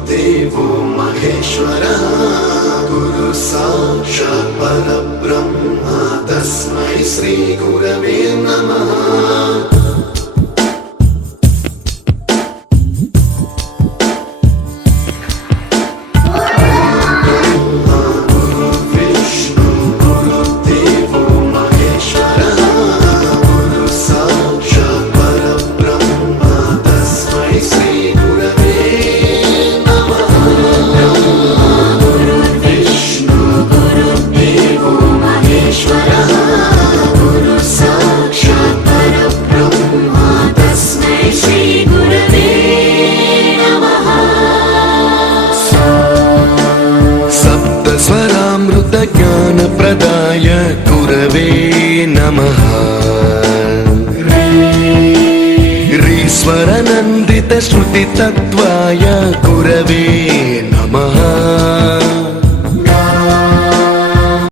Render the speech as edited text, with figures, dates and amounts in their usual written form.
गुरुदेवो महेश्वरः गुरु साक्षात् परब्रह्म तस्मै श्री गुरवे नमः। ज्ञानप्रदाय गुरवे नमः। रीश्वरनन्दित श्रुतितत्त्वाय